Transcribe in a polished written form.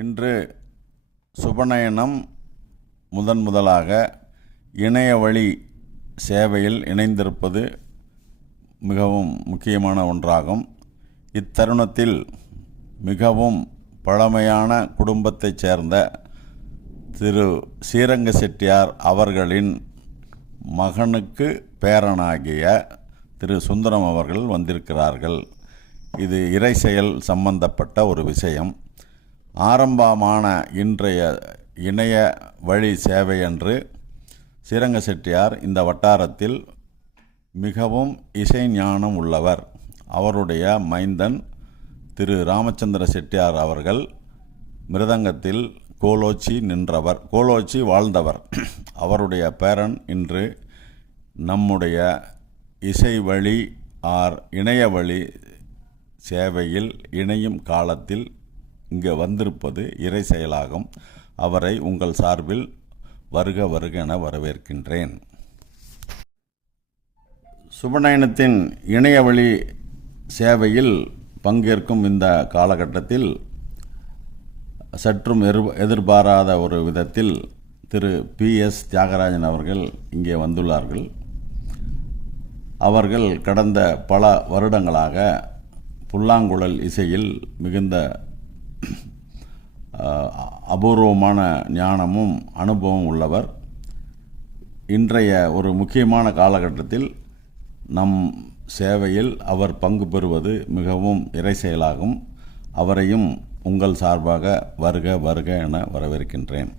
இன்று சுபநயனம் முதலாக இணைய வழி சேவையில் இணைந்திருப்பது மிகவும் முக்கியமான ஒன்றாகும். இத்தருணத்தில் மிகவும் பழமையான குடும்பத்தைச் சேர்ந்த திரு ஸ்ரீரங்க செட்டியார் அவர்களின் மகனுக்கு பேரனாகிய திரு சுந்தரம் அவர்கள் வந்திருக்கிறார்கள். இது இறை செயல் சம்பந்தப்பட்ட ஒரு விஷயம். ஆரம்பமான இன்றைய இணைய வழி சேவையன்று ஸ்ரீரங்க செட்டியார் இந்த வட்டாரத்தில் மிகவும் இசை ஞானம் உள்ளவர். அவருடைய மைந்தன் திரு ராமச்சந்திர செட்டியார் அவர்கள் மிருதங்கத்தில் கோலோச்சி வாழ்ந்தவர். அவருடைய பேரன் இன்று நம்முடைய இசை வழி இணைய வழி சேவையில் இணையும் காலத்தில் இங்கே வந்திருப்பது இறை செயலாகும். அவரை உங்கள் சார்பில் வருக வருக என வரவேற்கின்றேன். சுபநயனத்தின் இணைய வழி சேவையில் பங்கேற்கும் இந்த காலகட்டத்தில் சற்றும் எதிர்பாராத ஒரு விதத்தில் திரு PS தியாகராஜன் அவர்கள் இங்கே வந்துள்ளார்கள். அவர்கள் கடந்த பல வருடங்களாக புல்லாங்குழல் இசையில் மிகுந்த அபூர்வமான ஞானமும் அனுபவம் உள்ளவர். இன்றைய ஒரு முக்கியமான காலகட்டத்தில் நம் சேவையில் அவர் பங்கு பெறுவது மிகவும் இறை செயலாகும். அவரையும் உங்கள் சார்பாக வருக வருக என வரவேற்கின்றேன்.